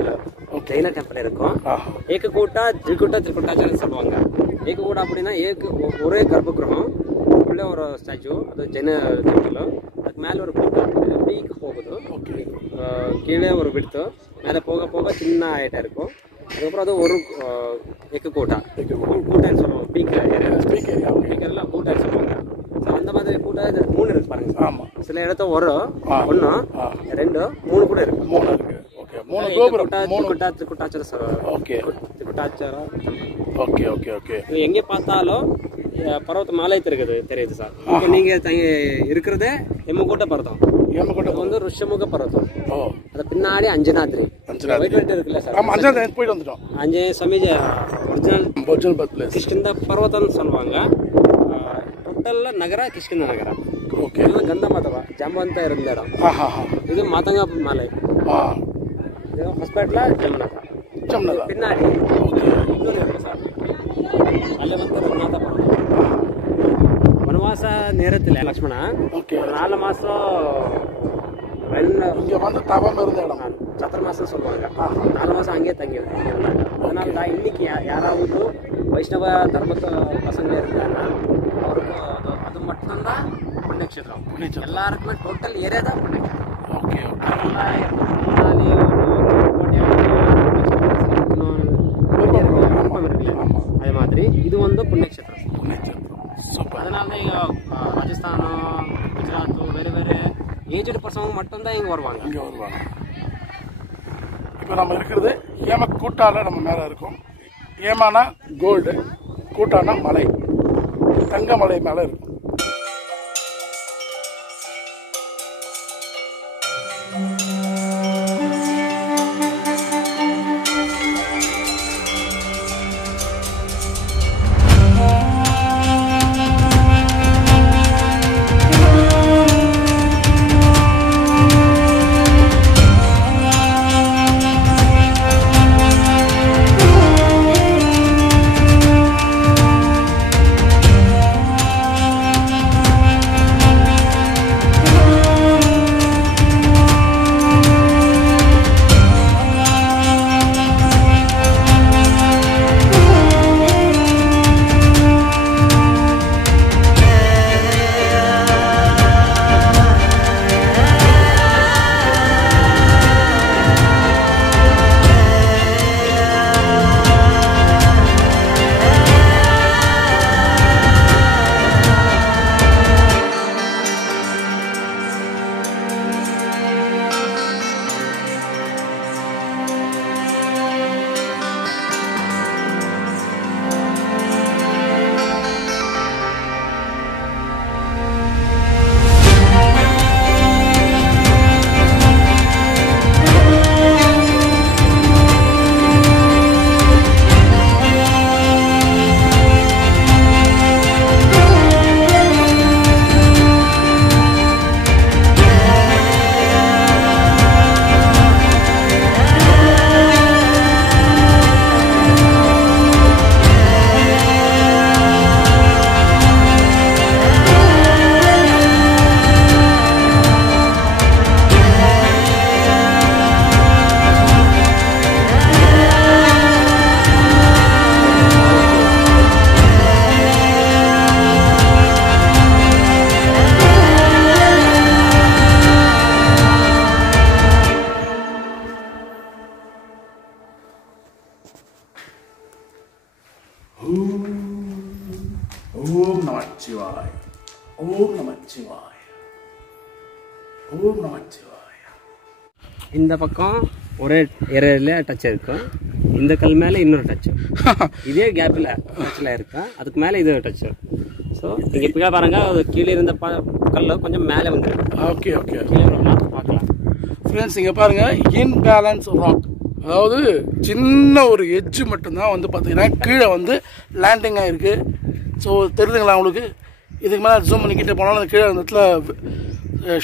கோவில் ஜெயின டெம்பிள் இருக்கும். ஏகக்கூட்டா திரிகுட்டாச்சாரம் சொல்லுவாங்க. ஏகக்கூட்டா அப்படின்னா ஒரே கர்ப்பகிரகம் உள்ள ஒரு ஸ்டாச்சு, அது ஜெயின டெம்பிள். அதுக்கு மேலே ஒரு கூட்டா பீக் போகுது, கீழே ஒரு விடுத்து, மேலே போக போக சின்ன ஆயிட்டா இருக்கும். அதுக்கப்புறம் அது ஒரு கூட்டான்னு சொல்லுவாங்க. பீக் ஏரியாலாம் கூட்டான்னு சொல்லுவாங்க. அந்த மாதிரி கூட்டா இது 3 இருக்கு பாருங்க. சில இடத்த ஒன்று 2 3 கூட இருக்கு. எங்கே பார்த்தாலும் பர்வத மாலை தெரியுது சார். இப்போ நீங்க இருக்கிறதே எம்மகோட்டை பர்வதம். எம்மகோட்டை வந்து ருஷ்யமுக பர்வதம். அது பின்னாடி அஞ்சனாத்ரி இருக்குல்ல சார், போயிட்டு வந்துட்டோம். ஆஞ்சநேய சுவாமி ஒரிஜினல் கிஷ்கிந்தா பர்வதம்னு சொல்லுவாங்க. ಟೋಟಲ್ ನಗರ ಕಿಷ್ಕಿಂಧ ನಗರ. ಇದು ಗಂಧ ಮಾಧವ ಜಾಂಬವಂತ ಇರೋ ಇடம். ಇದು ಮಾತಂಗ ಮಲೆ. ಇದು ಹಾಸ್ಪಿಟಲ್ ಜಮುನಾ பின்னாடி இன்னொரு இருக்கு சார். ಅಲ್ಲಿ வந்து ரகுநாத பர்வதம். வனவாச நேரத்தில் லக்ஷ்மணா 4 மாசம் இங்கே வந்து தவம் இருந்த இடம் சத்திரமாசம் சொல்லுவாங்க. 4 மாசம் அங்கேயே தங்கியிருந்தாங்க. அதனால தான் இன்னைக்கு யாராவது வைஷ்ணவ தர்மத்த பசங்க இருக்காங்க, அவருக்கு அது மட்டும்தான் புண்ணியக்ஷேத்திரம். எல்லாருக்குமே டோட்டல் ஏரியா தான் புண்ணியக்ஷேத்திரம். அதே மாதிரி இது வந்து புண்ணியக்ஷேத்திரம். அதனால ராஜஸ்தான், குஜராத் வேறு வேறு ஏஜ்டு பர்சன் மட்டும்தான் இங்கே வருவாங்க. இப்போ நம்ம இருக்கிறது ஏமக்கூட்டால நம்ம மேலே இருக்கோம். ஏமானா கோல்டு, கூட்டானா மலை, தங்கமலை மேலே இருக்கும். ஓம் நமச்சிவாய, ஓம் நமச்சிவாய, ஓம் நமச்சிவாய. இந்த பக்கம் ஒரே ஏரியால டச் இருக்கும், இந்த கல் மேலே இன்னொரு டச்சு, இதே கேப்பில் டச்சில் இருக்கும், அதுக்கு மேலே இது டச்சு. ஸோ நீங்கள் இப்போ பாருங்க, அது கீழே இருந்த கல் கொஞ்சம் மேலே வந்துருக்கு. ஓகே ஓகே, கீழே பார்க்கலாம் ஃப்ரெண்ட்ஸ். இங்கே பாருங்கள், இன்பேலன்ஸ் ராக், அதாவது சின்ன ஒரு எட்ஜு மட்டும்தான் வந்து பார்த்தீங்கன்னா கீழே வந்து லேண்டிங் ஆகிருக்கு. ஸோ தெரியுதுங்களா உங்களுக்கு? இதுக்கு மேலே ஜூம் பண்ணிக்கிட்டே போனாலும் அந்த கீழே அந்த இடத்துல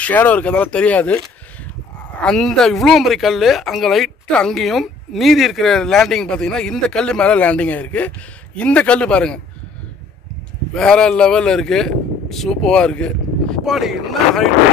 ஷேடோ இருக்கிறதால தெரியாது. அந்த இவ்வளோ பெரிய கல் அங்கே லைட்டு, அங்கேயும் நீதி இருக்கிற லேண்டிங் பார்த்தீங்கன்னா இந்த கல் மேலே லேண்டிங் ஆகிருக்கு. இந்த கல் பாருங்கள், வேறு லெவலில் இருக்குது, சூப்பராக இருக்குது. அப்பாடி என்ன ஹைட்டு!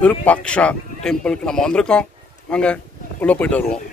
விருப்பாக்ஷா டெம்பிளுக்கு நம்ம வந்திருக்கோம். வாங்க உள்ளே போயிட்டு வருவோம்.